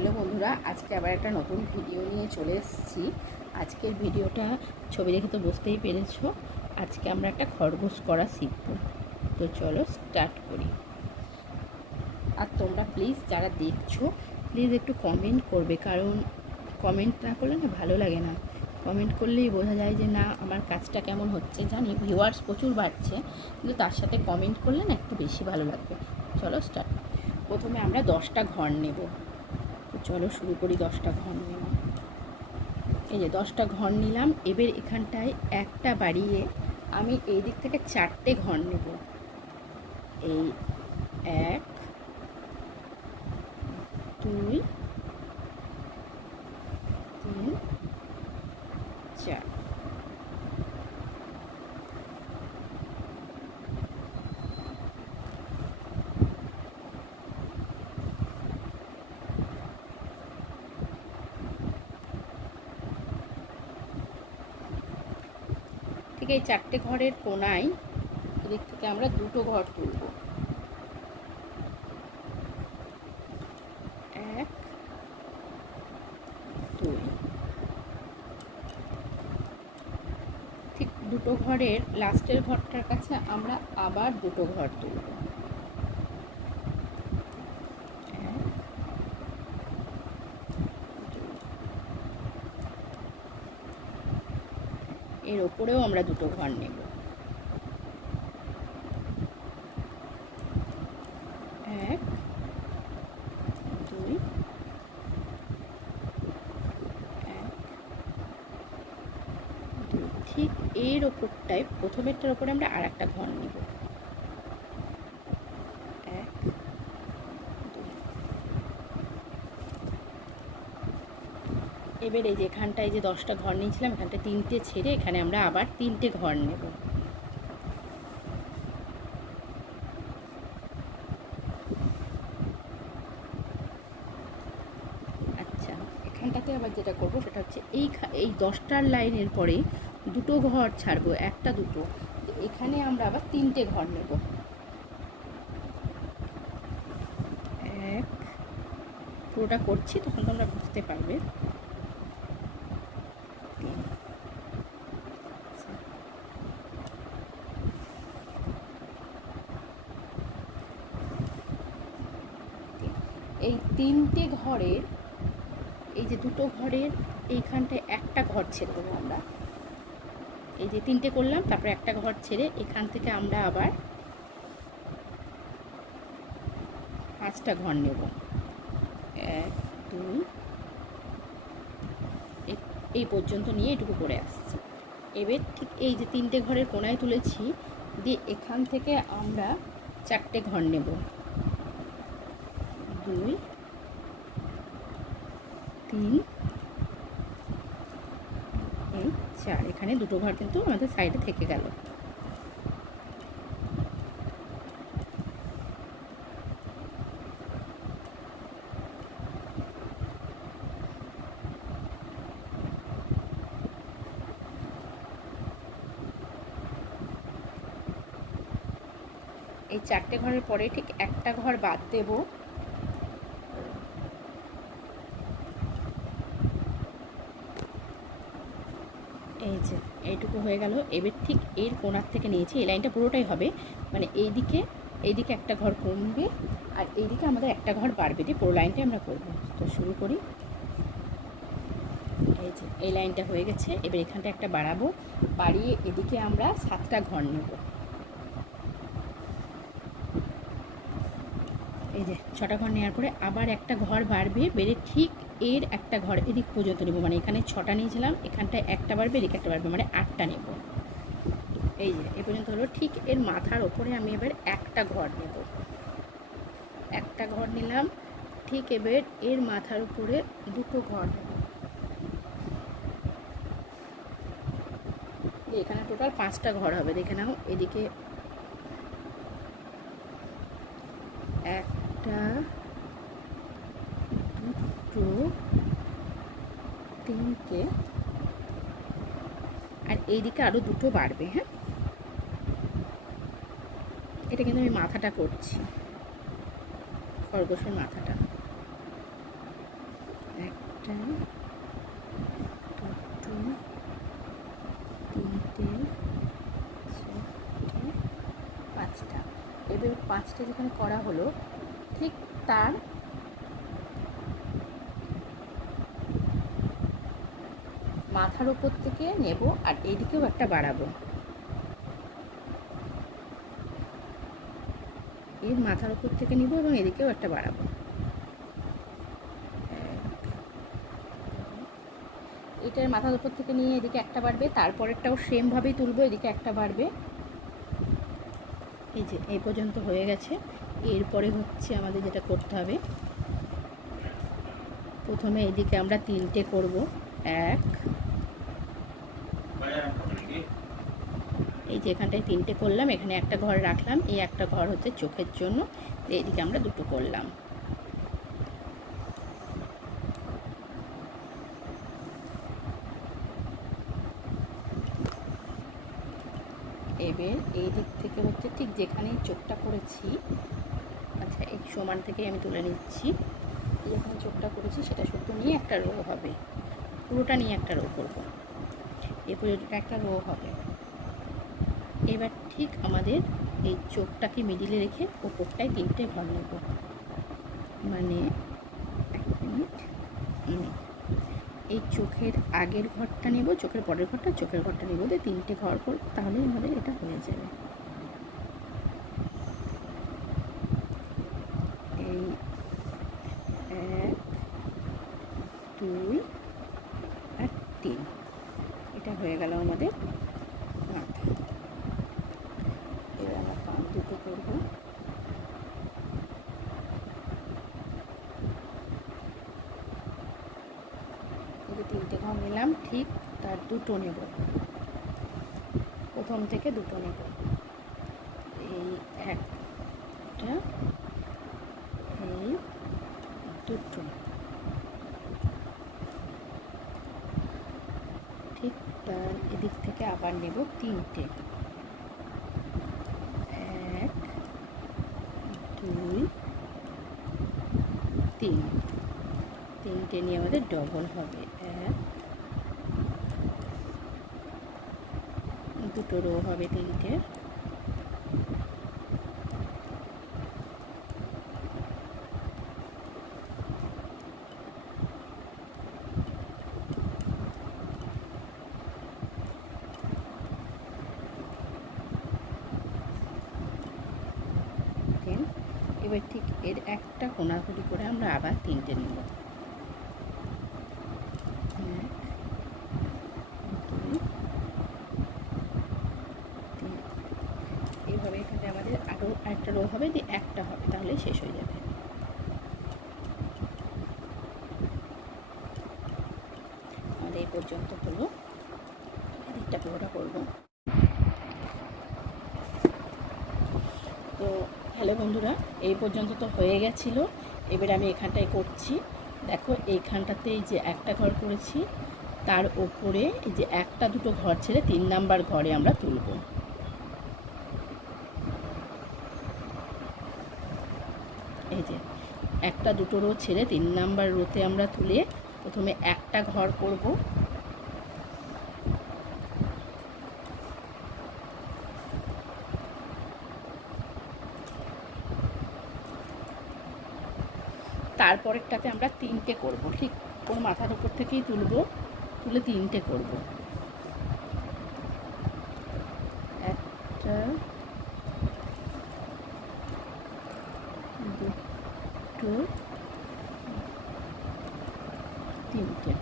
Hello বন্ধুরা, আজকে আবার একটা নতুন ভিডিও নিয়ে চলে এসেছি। আজকের ভিডিওটা ছবি দেখে তো বুঝতেই পেরেছ, আজকে আমরা একটা খরগোশ করা শিখব। তো চলো স্টার্ট করি। আর তোমরা প্লিজ যারা দেখছ প্লিজ একটু কমেন্ট করবে, কারণ কমেন্ট না করলে না ভালো লাগে না। কমেন্ট করলেই বোঝা যায় যে না, আমার কাজটা কেমন হচ্ছে, জানি ভিউয়ার্স প্রচুর বাড়ছে, কিন্তু তার সাথে কমেন্ট করলে না একটু বেশি ভালো লাগবে। চলো স্টার্ট প্রথমে আমরা দশটা ঘর নেব। চলো শুরু করি দশটা ঘর নেওয়া এই যে দশটা ঘর নিলাম, এবার এখানটায় একটা বাড়িয়ে আমি এই দিক থেকে চারটে ঘর নেব। এই এক, দুই তিন চার ঠিক এই চারটে ঘরের কোনায়, এদিক থেকে আমরা দুটো ঘর তুলব। এক, দুই। ঠিক দুটো ঘরের, লাস্টের ঘরটার কাছে আমরা আবার দুটো ঘর তুলব এক, দুই। এর ওপরেও আমরা দুটো ঘর নেব। এক, দুই ঠিক এর ওপরটায়, প্রথমেরটার ওপরে আমরা আর একটা ঘর নেব এক দুই এবার এই যে এখানটায় যে দশটা ঘর নিয়েছিলাম এখানটা তিনটে ছেড়ে এখানে আমরা আবার তিনটে ঘর নেব। আচ্ছা এখানটাতে আবার যেটা করব সেটা হচ্ছে এই এই দশটার লাইনের পরে দুটো ঘর ছাড়বো, একটা দুটো। এখানে আমরা আবার তিনটে ঘর নেব। পুরোটা করছি, তখন তোমরা বুঝতে পারবে তিন আচ্ছা। তিন। এই তিনটে ঘরের, এই যে দুটো ঘরের এইখানটায় একটা ঘর ছেড়ে দেবো আমরা। এই যে তিনটে করলাম, তারপরে একটা ঘর ছেড়ে এখান থেকে আমরা আবার পাঁচটা ঘর নেব। এক, দুই এই- পর্যন্ত নিয়ে এটুকু করে আসছি। এবার ঠিক এই যে তিনটে ঘরের কোনায় তুলেছি, দিয়ে এখান থেকে আমরা চারটে ঘর নেব। দুই, তিন এই চার। এখানে দুটো ঘর কিন্তু আমাদের সাইডে থেকে গেল। এই চারটে ঘরের পরে ঠিক একটা ঘর বাদ দেব এই যে এইটুকু হয়ে গেল। এবার ঠিক এর কোণার থেকে নিয়েছি, এই লাইনটা পুরোটাই হবে। মানে এইদিকে এইদিকে একটা ঘর কমবে আর এইদিকে আমাদের একটা ঘর বাড়বে দিয়ে পুরো লাইনটাই আমরা করব। তো শুরু করি। এই যে, এই লাইনটা হয়ে গেছে। এবার এখানটা একটা বাড়াবো, বাড়িয়ে এদিকে আমরা সাতটা ঘর নেব। এই যে, ছটা ঘর নেওয়ার পরে আবার একটা ঘর বাড়বে, বেড়ে ঠিক এর একটা ঘর এদিক পর্যন্ত নেব। মানে এখানে ছটা নিয়েছিলাম, এখানটায় একটা বাড়বে, এদিকে একটা বাড়বে মানে আটটা নেব। এই যে, এ পর্যন্ত হলো। ঠিক এর মাথার ওপরে আমি এবার একটা ঘর নেব। একটা ঘর নিলাম, ঠিক এবার এর মাথার উপরে দুটো ঘর নেব। এখানে টোটাল পাঁচটা ঘর হবে। দেখে নাও, এদিকে একটা দুটো তিনটে আর এইদিকে আরও দুটো বাড়বে হ্যাঁ? এটা কিন্তু আমি মাথাটা করছি। খরগোশের মাথাটা। একটা, দুটো, তিনটে পাঁচটা। এবার পাঁচটা যেখানে করা হলো, ঠিক তার মাথার উপর থেকে নেব আর এইদিকেও একটা বাড়াবো। এর মাথার উপর থেকে নিব এবং এদিকেও একটা বাড়াবো। এটার মাথার উপর থেকে নিয়ে এদিকে একটা বাড়বে, তারপরেরটাও সেমভাবেই তুলবো, এদিকে একটা বাড়বে। এই যে, এই পর্যন্ত হয়ে গেছে। এরপরে হচ্ছে আমাদের যেটা করতে হবে, প্রথমে এদিকে আমরা তিনটে করব। এক এই যে এখানটায় তিনটে করলাম, এখানে একটা ঘর রাখলাম, এই একটা ঘর হচ্ছে চোখের জন্য, তো এদিকে আমরা দুটো করলাম। এবার এই দিক থেকে হচ্ছে ঠিক যেখানে চোখটা করেছি আচ্ছা এই সমান থেকে আমি তুলে নিচ্ছি। যেখানে চোখটা করেছি সেটা শুধু নিয়ে একটা রো হবে। পুরোটা নিয়ে একটা রো করব। এ পর্যন্ত একটা রো হবে। এবার ঠিক আমাদের এই চোখটাকে মিডিলে রেখে ওপরটায় তিনটে ঘর নেব। মানে এই চোখের আগের ঘরটা নেব, চোখের পরের ঘরটা, চোখের ঘরটা নেব যে তিনটে ঘর করব, তাহলেই আমাদের এটা হয়ে যাবে এই এক দুই আর তিন এটা হয়ে গেল আমাদের মাথা এবার আমরা কান দুটো করব এই যে তিনটে ঘর নিলাম ঠিক তার দুটো নেব প্রথম থেকে দুটো নেব এই একটা এই দুটো ঠিক তার এদিক থেকে আবার নেব তিনটে। এক, দুই, তিন। তিনটে নিয়ে আমাদের ডবল হবে এক দুটো রো হবে তিনটে। এবার ঠিক এর একটা কোনাকুনি করে আমরা আবার তিনটে নেব এক, দুই, তিন। এইভাবে এখানে আমাদের একটা রো হবে দিয়ে একটা হবে, তাহলে শেষ হয়ে যাবে। আমাদের এই পর্যন্ত হলো। এদিকটা পুরোটা করব। তো, হ্যালো বন্ধুরা, এই পর্যন্ত তো হয়ে গেছিল। এবার আমি এখানটায় করছি। দেখো, এইখানটাতে এই যে একটা ঘর করেছি, তার ওপরে এই যে একটা দুটো ঘর ছেড়ে তিন নাম্বার ঘরে আমরা তুলব এই যে একটা দুটো রো ছেড়ে তিন নাম্বার রোতে আমরা তুলে প্রথমে একটা ঘর করব। তারপরেরটাতে আমরা তিনটে করব। ঠিক ওর মাথার উপর থেকেই তুলব। তুলে তিনটে করব। একটা দুটো তিনটে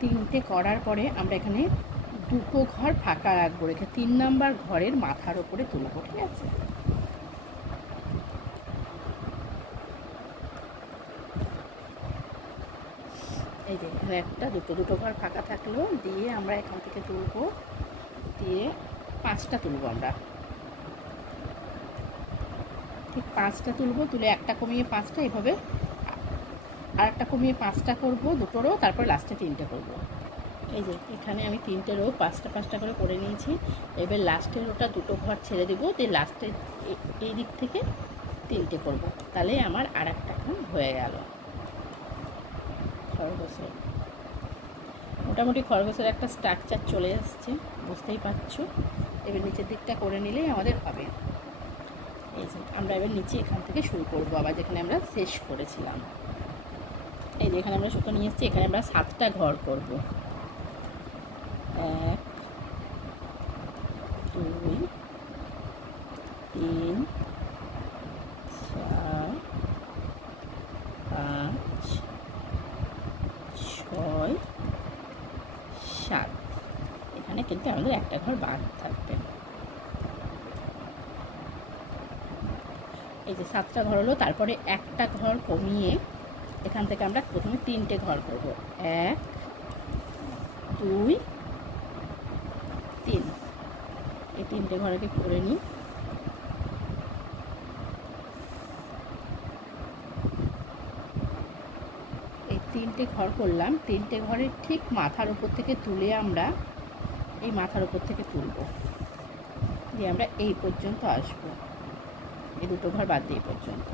তিনটে করার পরে আমরা এখানে দুটো ঘর ফাঁকা রাখব, রেখে তিন নাম্বার ঘরের মাথার ওপরে তুলবো, ঠিক আছে? এই যে, এখানে একটা, দুটো দুটো ঘর ফাঁকা থাকল, দিয়ে আমরা এখান থেকে তুলবো, দিয়ে পাঁচটা তুলবো আমরা। ঠিক পাঁচটা তুলবো, তুলে একটা কমিয়ে পাঁচটা, এভাবে আর একটা কমিয়ে পাঁচটা করব দুটোরও তারপর লাস্টে তিনটে করব। এই যে, এখানে আমি তিনটে রো, পাঁচটা পাঁচটা করে করে নিয়েছি। এবার লাস্টের রোটা দুটো ঘর ছেড়ে দেবো, দিয়ে লাস্টের এই দিক থেকে তিনটে করব। তাহলে আমার আর একটা হয়ে গেল। খরগোশের। মোটামুটি খরগোশের একটা স্ট্রাকচার চলে আসছে বুঝতেই পারছ? এবার নিচের দিকটা করে নিলেই আমাদের হবে। এই যে, আমরা এবার নিচে এখান থেকে শুরু করব, আবার যেখানে আমরা শেষ করেছিলাম। এই যে এখানে আমরা সুতো নিয়ে এসেছি, এখানে আমরা সাতটা ঘর করব। এক, দুই, তিন, চার, পাঁচ, ছয়, সাত। এখানে কিন্তু আমাদের একটা ঘর বাদ থাকবে। এই যে সাতটা ঘর হলো, তারপরে একটা ঘর কমিয়ে এখান থেকে আমরা প্রথমে তিনটে ঘর করব। এক, দুই, তিন। এই তিনটে ঘরকে করে নিই। এই তিনটে ঘর করলাম। তিনটে ঘরের ঠিক মাথার উপর থেকে তুলে আমরা এই মাথার উপর থেকে তুলব। দিয়ে আমরা এই পর্যন্ত আসব। এই দুটো ঘর বাদ দিয়ে পর্যন্ত।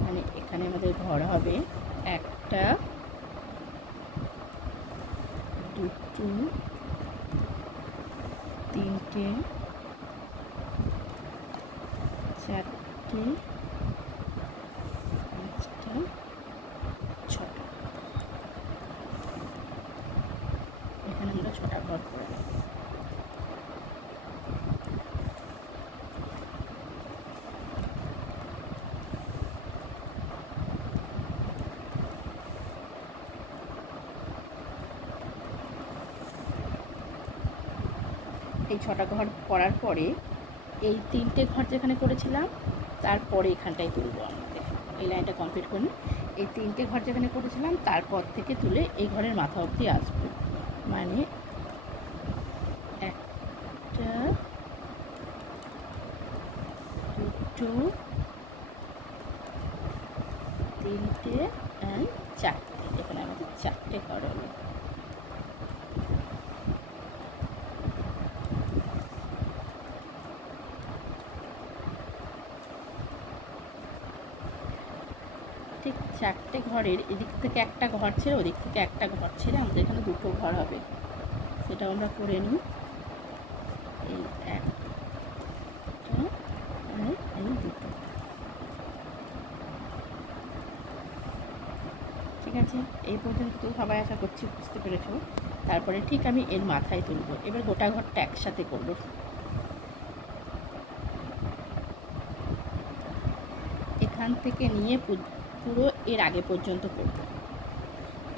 মানে এখানে আমাদের ঘর হবে একটা দুটো তিনটে চারটে পাঁচটা ছটা এখানে আমরা ছটা ঘর করে নেব এই ছটা ঘর করার পরে এই তিনটে ঘর যেখানে করেছিলাম, তারপরে এখানটায় তুলব আমাদের এই লাইনটা কমপ্লিট করি এই তিনটে ঘর যেখানে করেছিলাম, তারপর থেকে তুলে এই ঘরের মাথা অবধি আসব। মানে একটা দুটো তিনটে অ্যান্ড চারটে এখানে আমাদের চারটে ঘর হলো ঠিক চারটে ঘরের এদিক থেকে একটা ঘর ছেড়ে ওদিক থেকে একটা ঘর ছেড়ে আমাদের এখানে দুটো ঘর হবে। সেটাও আমরা করে নিই। এই এই দুটো। ঠিক আছে? এই পর্যন্ত সবাই আশা করছি বুঝতে পেরেছ। তারপরে ঠিক আমি এর মাথায় তুলবো। এবার গোটা ঘরটা একসাথে করব। এখান থেকে নিয়ে পুরো এর আগে পর্যন্ত করব।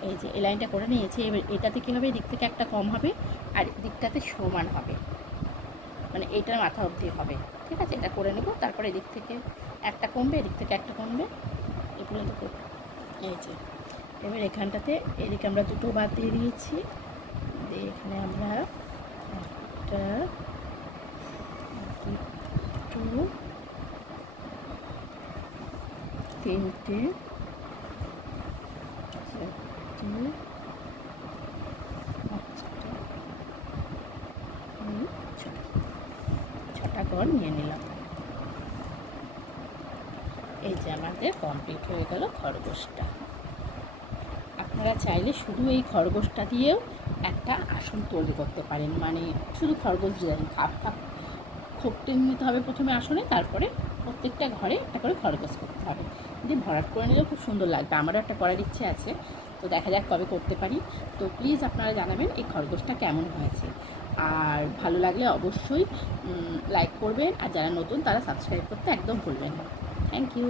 এই যে, এই লাইনটা করে নিয়েছি। এবার এটাতে কী হবে? এদিক থেকে একটা কম হবে আর দিকটাতে সমান হবে। মানে এইটার মাথা অবধি হবে। ঠিক আছে? এটা করে নেব। তারপরে এদিক থেকে একটা কমবে, এদিক থেকে একটা কমবে। এই পর্যন্ত করব এই যে, এবার এখানটাতে এদিকে আমরা দুটো বাদ দিয়ে দিয়েছি। দিয়ে এখানে আমরা একটা দুটো তিনটে চারটে ছটা ঘর নিয়ে নিলাম এই যে আমাদের কমপ্লিট হয়ে গেল খরগোশটা। আপনারা চাইলে শুধু এই খরগোশটা দিয়েও একটা আসন তৈরি করতে পারেন। মানে শুধু খরগোশ ডিজাইন খাপ খাপ, খোপটে নিতে হবে প্রথমে আসনে, তারপরে প্রত্যেকটা ঘরে একটা করে খরগোশ করতে হবে। দিয়ে ভরাট করে নিলেও খুব সুন্দর লাগবে। আমারও একটা করার ইচ্ছে আছে। তো দেখা যাক কবে করতে পারি। তো প্লিজ আপনারা জানাবেন এই খরগোশটা কেমন হয়েছে। আর ভালো লাগলে অবশ্যই লাইক করবেন। আর যারা নতুন, তারা সাবস্ক্রাইব করতে একদম ভুলবেন না। Thank you